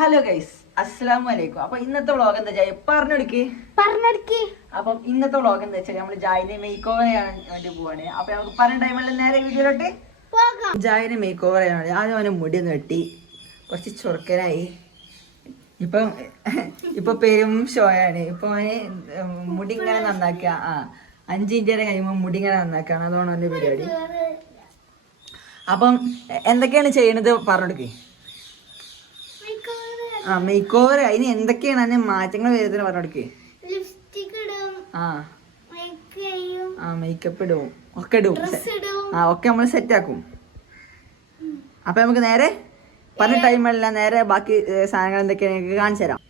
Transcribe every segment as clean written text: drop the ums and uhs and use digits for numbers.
Hello guys, അസ്സലാമു അലൈക്കും. അപ്പൊ ഇന്നത്തെ വ്ളോഗ് എന്താ വെച്ചാൽ പറഞ്ഞെടുക്ക്. അപ്പം ഇന്നത്തെ വ്ളോഗ് എന്താ വെച്ചാൽ നമ്മള് ജായിനെ മേക്ക് ഓവർ ചെയ്യാൻ വേണ്ടി പോവാണ്. അപ്പൊ നമുക്ക് പറഞ്ഞ ടൈമല്ല നേരെ വീഡിയോയിലോട്ട് ജായിനെ മേക്ക് ഓവർ ചെയ്യാൻ വേണ്ടി ആദ്യം അവനെ മുടി ഒന്ന് വെട്ടി കുറച്ച് ചുറുക്കനായി. ഇപ്പൊ പെരും ഷോയാണ്. ഇപ്പൊ അവന് മുടി ഇങ്ങനെ നന്നാക്കുക. 5 മിനിറ്റ് വരെ കഴിയുമ്പോൾ മുടി ഇങ്ങനെ നന്നാക്കുകയാണ്. അതാണ് അവന്റെ പരിപാടി. അപ്പം എന്തൊക്കെയാണ് ചെയ്യണത് പറഞ്ഞെടുക്ക്. മേക്ക് ഓവർ അതിന് എന്തൊക്കെയാണ് അതിന് മാറ്റങ്ങൾ വരുന്നത് പറഞ്ഞെടുക്ക്. മേക്കപ്പ് ഇടും ഒക്കെ ഇടും. ഒക്കെ നമ്മൾ സെറ്റ് ആക്കും. അപ്പൊ നമുക്ക് നേരെ പറഞ്ഞ ടൈമല്ല നേരെ ബാക്കി സാധനങ്ങൾ എന്തൊക്കെയാണ് നിങ്ങൾക്ക് കാണിച്ചു തരാം.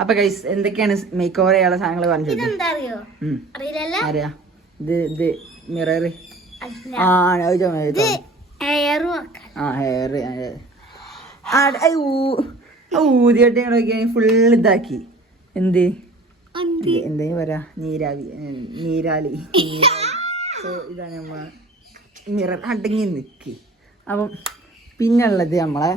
അപ്പൊ ഗൈസ് എന്തൊക്കെയാണ് മേക്ക് ഓവർ ചെയ്യാനുള്ള സാധനങ്ങൾ പറഞ്ഞു അറിയാം. ഇത് മിറർ, ഊതിയിട്ട് ഫുള്ള് ഇതാക്കി. എന്തെങ്കിലും പറയാ നീരാളി ഇതാണ് നമ്മളെ മിറർ അടങ്ങി നിക്കി. അപ്പം പിന്നുള്ളത് നമ്മളെ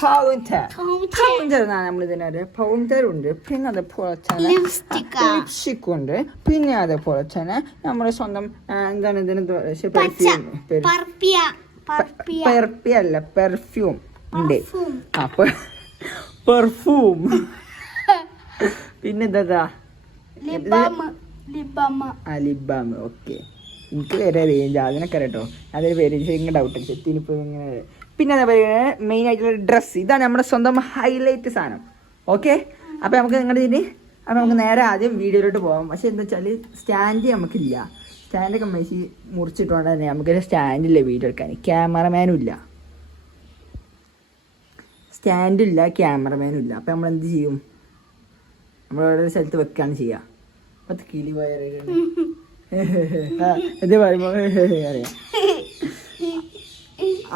പൗണ്ടർ നമ്മൾ ഇതിനൊരു പൗണ്ടർ ഉണ്ട്. പിന്നെ അതേപോലെ തന്നെ ലിപ്സ്റ്റിക് ഉണ്ട്. പിന്നെ അതേപോലെ തന്നെ നമ്മുടെ സ്വന്തം എന്താണ് ഇതിന് പെർഫ്യൂം പെർഫ്യൂം ഉണ്ട്. അപ്പൊ പെർഫ്യൂം പിന്നെ എന്താ ലിബാം. ഓക്കെ, എനിക്ക് വേറെ റേഞ്ച് അതിനൊക്കെ അറിയാട്ടോ. അതൊരു പേര് ഇങ്ങനെ ഡൗട്ട് ചെത്തിനിപ്പോ ഇങ്ങനെ. പിന്നെ എന്താ പറയുക, മെയിൻ ആയിട്ടുള്ള ഡ്രസ്സ്. ഇതാണ് നമ്മുടെ സ്വന്തം ഹൈലൈറ്റ് സാധനം. ഓക്കെ, അപ്പൊ നമുക്ക് നിങ്ങളുടെ ഇതിന് അപ്പൊ നമുക്ക് നേരെ ആദ്യം വീഡിയോയിലോട്ട് പോകാം. പക്ഷെ എന്താ വെച്ചാല് സ്റ്റാൻഡ് നമുക്കില്ല. സ്റ്റാൻഡൊക്കെ മേശി മുറിച്ചിട്ടുകൊണ്ട് തന്നെ നമുക്കൊരു സ്റ്റാൻഡില്ല വീഡിയോ എടുക്കാൻ. ക്യാമറമാനും ഇല്ല, സ്റ്റാൻഡില്ല, ക്യാമറമാനും ഇല്ല. അപ്പം നമ്മൾ എന്ത് ചെയ്യും? നമ്മൾ ഓരോ സ്ഥലത്ത് വെക്കുകയാണ് ചെയ്യുക. അപ്പം കിളി പോയ ഇത് പറയുമ്പോൾ അറിയാം.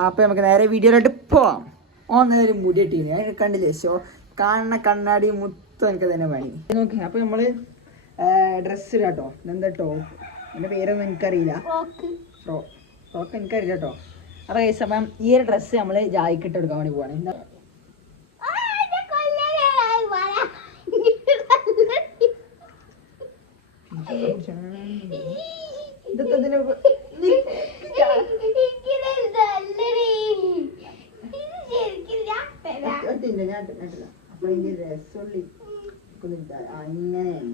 അപ്പം നമുക്ക് നേരെ വീഡിയോയിലോട്ട് പോവാം. നേരം മുടി ഇട്ടീന് അതിന് കണ്ടില്ലേ? കാണുന്ന കണ്ണാടി മൊത്തം എനിക്ക് തന്നെ പണി നോക്കി. അപ്പം നമ്മൾ ഡ്രസ്സ് ഇടാട്ടോ. ഇതെന്താ ടോപ്പ്, എൻ്റെ പേരൊന്നും എനിക്കറിയില്ല. ഫ്രോക്ക് എനിക്കറിയില്ല കേട്ടോ. അപ്പം അപ്പം ഈ ഒരു ഡ്രസ്സ് നമ്മൾ ജായിക്കിട്ട് എടുക്കാൻ വേണ്ടി പോവാണ്. എന്താ അപ്പൊ ഇതിന്റെ രസമുള്ളി അങ്ങനെയാണ്.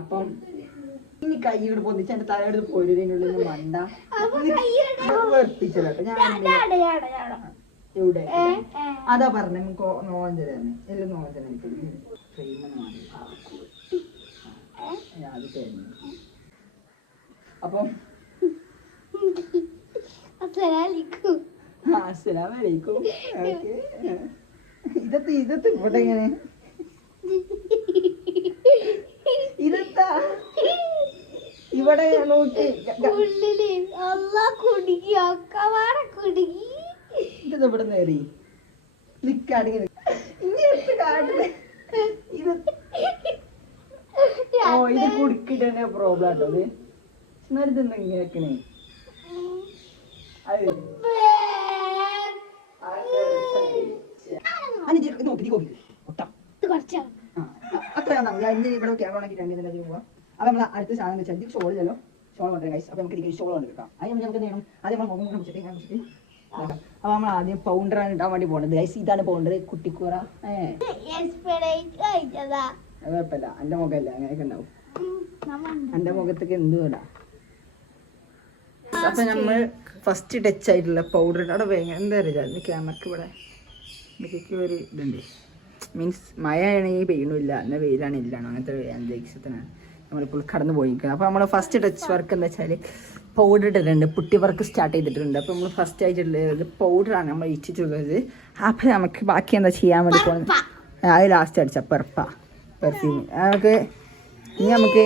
അപ്പം ഇനി കൈ കൂടെ പൊന്നിച്ച് എന്റെ തലയെടുത്ത് പോരുന്നതിനുള്ളിൽ മണ്ട വെപ്പിച്ചല്ലോ. എവിടെ അതാ പറഞ്ഞ നോഞ്ചരാണ് എല്ലാം നോഞ്ചര. അത് തരുന്നു. അപ്പം അസ്സലാമലൈക്കും. ഇതത്ത് ഇവിടെ എങ്ങനെ ഇതെത്താ ഇവിടെ നോക്കി ഇത് ഇവിടെ നേറി നിക്കാണെങ്കിൽ ഇത് കുടിക്കിട്ട് തന്നെ പ്രോബ്ലം ആട്ടോ. അത് എന്നാലും ഇതെന്താ ഇങ്ങനെയൊക്കെ അപ്പൊ നമ്മൾ അടുത്ത സാധനം വെച്ചാൽ ഷോളിലല്ലോ. ഷോൾ കൊണ്ടുവരാം ഗൈസ്. അപ്പൊ നമുക്ക് ഷോൾ കൊണ്ടുവരാം. അതിന് നമുക്ക് എന്ത് ചെയ്യണം? ആദ്യം നമ്മൾ മുഖം പിടിച്ചിട്ട് അപ്പൊ നമ്മൾ ആദ്യം പൗണ്ടറാണ് ഇടാൻ വേണ്ടി പോകണത് ഗൈസ്. ഇതാണ് പൗണ്ടർ. കുട്ടിക്കൂറ കുഴപ്പമില്ല, എന്റെ മുഖമല്ല അങ്ങനെയൊക്കെ ഉണ്ടാവും. എന്റെ മുഖത്തൊക്കെ എന്ത് വേണ്ട. അപ്പൊ നമ്മൾ ഫസ്റ്റ് ടച്ച് ആയിട്ടുള്ള പൗഡർ അവിടെ വേഗം എന്താ പറയുക ക്യാമറക്ക് ഇവിടെ ഇതൊക്കെ ഒരു ഇതുണ്ട്. മീൻസ് മഴ ആണെങ്കിൽ പെയ്യണില്ല, എന്നാൽ വെയിലാണ് ഇല്ലാണോ അങ്ങനത്തെ അന്തരീക്ഷത്തിനാണ് നമ്മളിപ്പോൾ കടന്നു പോയിരിക്കുന്നത്. അപ്പോൾ നമ്മൾ ഫസ്റ്റ് ടച്ച് വർക്ക് എന്താ വെച്ചാൽ പൗഡർ ഇട്ടിട്ടുണ്ട്. പുട്ടി വർക്ക് സ്റ്റാർട്ട് ചെയ്തിട്ടുണ്ട്. അപ്പോൾ നമ്മൾ ഫസ്റ്റ് ആയിട്ടുള്ളത് പൗഡറാണ് നമ്മൾ ഇട്ടിട്ടുള്ളത്. അപ്പം നമുക്ക് ബാക്കി എന്താ ചെയ്യാൻ വേണ്ടി പോകുന്നത്? അത് ലാസ്റ്റ് അടിച്ച പെർഫ്യൂം നമുക്ക് ഇനി നമുക്ക്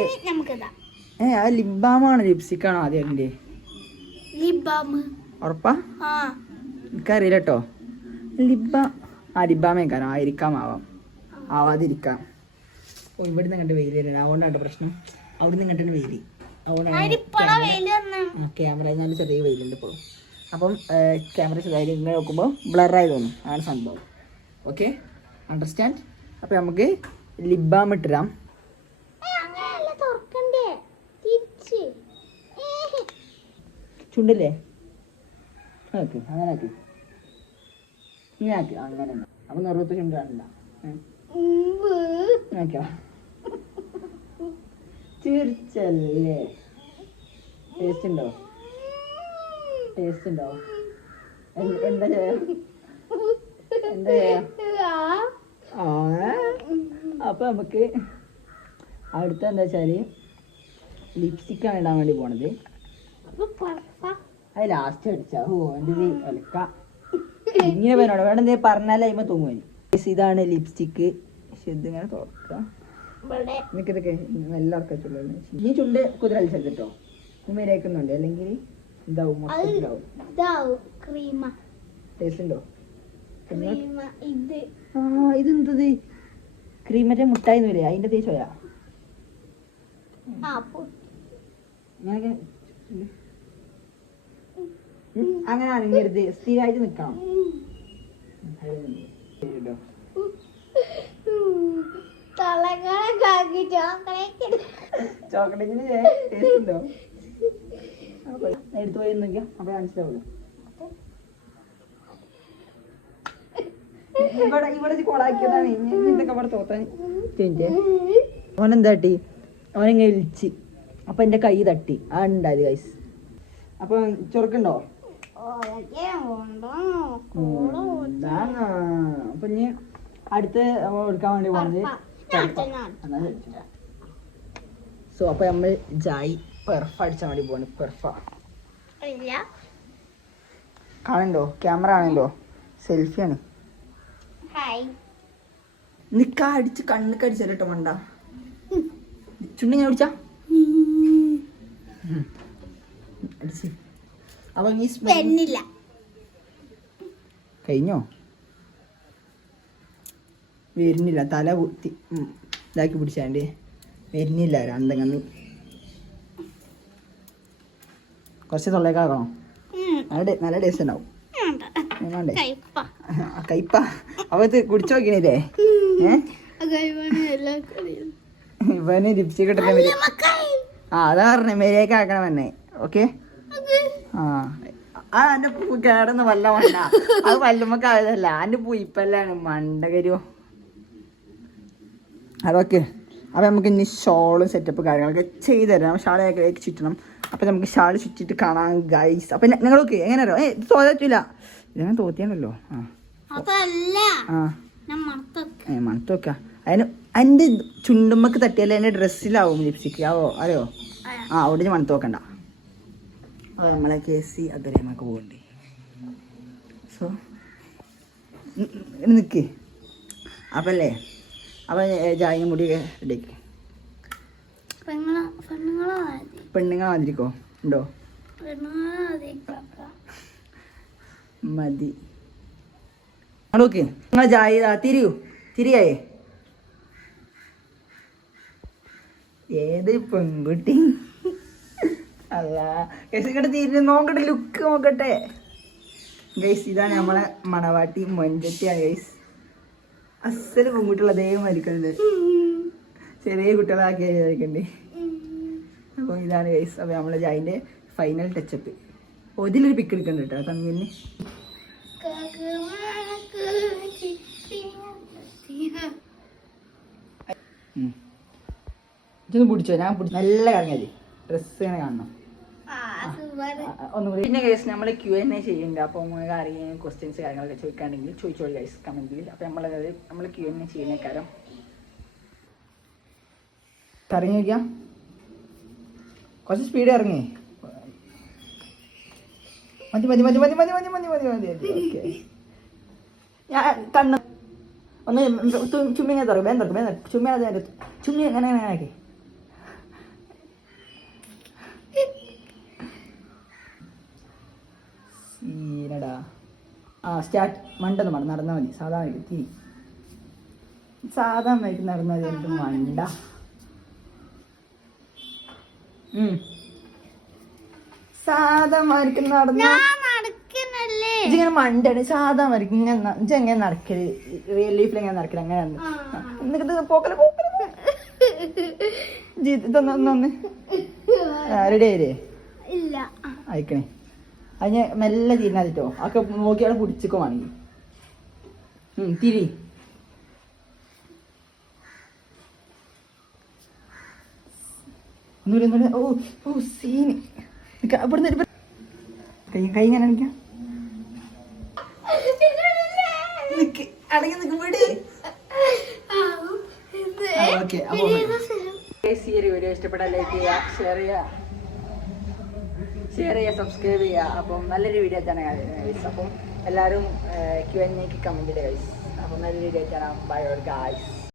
അത് ലിബാമാണ് ലിപ്സ്റ്റിക്കാണോ ആദ്യം അതിൻ്റെ? ഉറപ്പാ? എനിക്കറിയില്ല കേട്ടോ. ലിബാമേക്കാരം ആവാതിരിക്കാം. ഓ ഇവിടുന്ന് കണ്ട് വെയിൽ വരുന്നത് അതുകൊണ്ടാണ് പ്രശ്നം. അവിടുന്ന് കണ്ടിട്ട് വെയിൽ. ക്യാമറ നല്ല ചെറിയ വെയിലുണ്ട് ഇപ്പോൾ. അപ്പം ക്യാമറ ചെറുതായിട്ട് ഇങ്ങനെ നോക്കുമ്പോൾ ബ്ലറായി തോന്നും, ആണ് സംഭവം. Okay, understand. അപ്പം നമുക്ക് ലിപ് ബാം ഇട്ടിരാം. ചുണ്ടല്ലേ ആക്കി അങ്ങനെ ആക്കി ഇങ്ങനെ ആക്കി അങ്ങനെ. അപ്പം നിറവത്ത് ചുണ്ട് കാണില്ല. ചിരിച്ചല്ലേ. ടേസ്റ്റ് ഉണ്ടോ? ടേസ്റ്റ് ഉണ്ടോ? എന്താ ചെയ്യാ? എന്താ ചെയ്യാ? അപ്പൊ നമുക്ക് അടുത്ത എന്താ വെച്ചാല് ലിപ്സ്റ്റിക്കാണ് ഇടാൻ വേണ്ടി പോണത്. അത് ലാസ്റ്റ് അടിച്ചാ എൻ്റെ ഒലക്ക ഇങ്ങനെ പറഞ്ഞോളൂ. വേണ്ട എന്തെങ്കിലും പറഞ്ഞാലേ അതിമ തൂങ്ങും. ഇതാണ് ലിപ്സ്റ്റിക്ക്. പക്ഷെ ഇതിങ്ങനെ തുറക്കാം. നിനക്കിതൊക്കെ നല്ല ഉറക്കച്ചുള്ളൂ. ഈ ചുണ്ട് കുതിര കളിച്ചെടുത്തിട്ടോ ഉമ്മേരേക്കുന്നുണ്ട്, അല്ലെങ്കിൽ ഇതാവും മൊത്തത്തിലാവും. ടേസ്റ്റ് ഉണ്ടോ? ആ ഇതെന്തത് ക്രീമറ്റേ മുട്ടായി വരെ അതിൻ്റെ തേച്ചോയാ അങ്ങനെയൊക്കെ. അങ്ങനെ അനങ്ങരുത്, സ്ഥിരമായിട്ട് നിക്കണം. ചോക്ലേറ്റിന് ടേസ്റ്റ് ഉണ്ടോ? എടുത്തു പോയി നോക്കിയാ അപ്പൊ മനസ്സിലാവുള്ളൂ. ഇവിടെ കൊളാക്കിയതാണ് ഇതൊക്കെ അവിടെ തോത്താൻ. ഓനെന്താട്ടി, ഓനെങ്ങനെ വിളിച്ച് അപ്പൊ എന്റെ കൈ തട്ടി. ആ ഉണ്ടായത് ഗൈസ്. അപ്പൊ ചൊറുക്കുണ്ടോ? അപ്പൊ ഇനി അടുത്ത് എടുക്കാൻ വേണ്ടി പോണത്. സോ അപ്പൊ നമ്മൾ ജായി പെർഫ അടിച്ചാൻ വേണ്ടി പോണ്. പെർഫ കാണണ്ടോ? ക്യാമറ ആണല്ലോ, സെൽഫിയാണ്. നിക്ക അടിച്ച് കണ്ണൊക്കെ അടിച്ചല്ലോ മണ്ട. ചുണ്ടി ഞാൻ അടിച്ചാ അടിച്ച്. അപ്പൊ നീ കഴിഞ്ഞോ? വരുന്നില്ല. തല ഇതാക്കി പിടിച്ചാണ്ട് വരുന്നില്ല. രണ്ടെങ്ങനെ കുറച്ച് തൊള്ളേക്കാക്കണോ? നല്ല ടേസ്റ്റ് ഉണ്ടാവും. വേണ്ടേ? കയ്പ അവത്ത് കുടിച്ചു നോക്കണില്ലേ? ഇവന് ലിപ്സ്റ്റിക് ഇട്ടിട്ട് അതാ പറഞ്ഞേ മേലേക്ക് ആക്കണം തന്നെ. ഓക്കെ. ആ എന്റെ പൂ കേടന്ന് വല്ല മണ്ട. അത് വല്ലമ്മക്ക് ആയതല്ല, എന്റെ പൂ ഇപ്പല്ലാണ് മണ്ട കരുവോ. അതൊക്കെ. അപ്പം നമുക്ക് ഇനി ഷോളും സെറ്റപ്പ് കാര്യങ്ങളൊക്കെ ചെയ്തു തരാം. ഷാളൊക്കെ ചുറ്റണം. അപ്പം നമുക്ക് ഷാൾ ചുറ്റിട്ട് കാണാം ഗൈസ്. അപ്പം നിങ്ങളൊക്കെ എങ്ങനെ അറിയോ? തോറ്റൂല, ഇതങ്ങനെ തോറ്റിയാണല്ലോ. മണത്ത് വെക്ക. അതിന് എൻ്റെ ചുണ്ടുമ്മക്ക് തട്ടിയാലേ എൻ്റെ ഡ്രസ്സിലാവും ലിപ്സ്റ്റിക്ക്. അറിയോ? അവിടെ മണത്ത് വെക്കണ്ട. അത് നമ്മളെ കേസി അതുവരെ നമുക്ക് പോകണ്ടേ. സോ നിൽക്ക്. അപ്പല്ലേ അപ്പം ജായി മുടി റെഡിയാക്കി. പെണ്ണുങ്ങളെ മാതിരിക്കോ ഉണ്ടോ? മതി. ഓക്കെ, നിങ്ങൾ ജായി തിരിയായേ. ഏത് പെൺകുട്ടി? അല്ല ഗൈസ്, തിരിഞ്ഞ് നോക്കട്ടെ, ലുക്ക് നോക്കട്ടെ ഗൈസ്. ഇതാണ് നമ്മളെ മണവാട്ടി മൊഞ്ചത്തിയാണ് ഗൈസ്. അസല് പെൺകുട്ടികൾ അതേ മരിക്കുന്നുണ്ട്. ചെറിയ കുട്ടികളാക്കി വിചാരിക്കണ്ടേ. അപ്പോൾ ഇതാണ് ഗൈസ്. അപ്പോൾ നമ്മളെ ജായിൻ്റെ ഫൈനൽ ടച്ചപ്പ്. ഇതിലൊരു പിക്ക് എടുക്കണ്ട കേട്ടോ തമ്മിന്. ഇതൊന്ന് പിടിച്ചോ, ഞാൻ നല്ല കറങ്ങിയാൽ ഡ്രസ്സ് ഇങ്ങനെ കാണണം. ഒന്നുകൂടി പിന്നെ ഗൈസ് നമ്മൾ Q&A ചെയ്യുന്നുണ്ട്. അപ്പോൾ നിങ്ങൾക്ക് അറിയാൻ ക്വസ്റ്റ്യൻസ് കാര്യങ്ങളൊക്കെ ചോദിക്കുകയാണെങ്കിൽ ചോദിച്ചോളൂ ഗൈസ് കമൻറ്റിൽ. അപ്പോൾ നമ്മൾ Q&A ചെയ്യുന്ന കാര്യം കറങ്ങി വയ്ക്കാം. കുറച്ച് സ്പീഡ് ഇറങ്ങി. മതി. ഓക്കെ, ഞാൻ കണ്ണ് ഒന്ന് ചുമ്മിങ്ങനെ തുറക്കും. ചുമ്മി അങ്ങനെ ആക്കി. സീനടാ. സ്റ്റാർട്ട്. മണ്ടെന്ന് മണ്ട നടന്നാൽ മതി. സാധാരണ തിരി സാധാരണ നടന്നാൽ മതി. മണ്ട സാധാ മാർക്ക് നടന്ന ഇങ്ങനെ മണ്ടാണ് സാധാ മാർക്ക് ഇങ്ങനെ എങ്ങനെ നടക്കല് റിയൽ ലൈഫിൽ എങ്ങനെ നടക്കല് അങ്ങനെ എന്നിട്ട് പോക്കല ഇതൊന്ന് റെഡി ആയില്ലേ അയക്കണേ അതിന് മെല്ലെ തിരിഞ്ഞാതിട്ടോ ഒക്കെ നോക്കിയാൽ പിടിച്ചിക്കോ വേണമെങ്കിൽ തിരി ഒന്നുമില്ല ഓ ഓ സീന് ഇവിടുന്ന് കൈ ഇങ്ങനെ അടിക്കാം അടങ്ങി നിൽക്കും വീട് ഓക്കെ അപ്പോൾ ഈ ഒരു വീഡിയോ ഇഷ്ടപ്പെട്ടാൽ ലൈക്ക് ചെയ്യുക ഷെയർ ചെയ്യുക സബ്സ്ക്രൈബ് ചെയ്യുക. അപ്പം നല്ലൊരു വീഡിയോ തന്നെ ഗൈസ്. അപ്പം എല്ലാവരും Q&A കമൻറ്റ് ചെയ്യുക ഗൈസ്. അപ്പം നല്ലൊരു വീഡിയോ തരാം. Bye guys.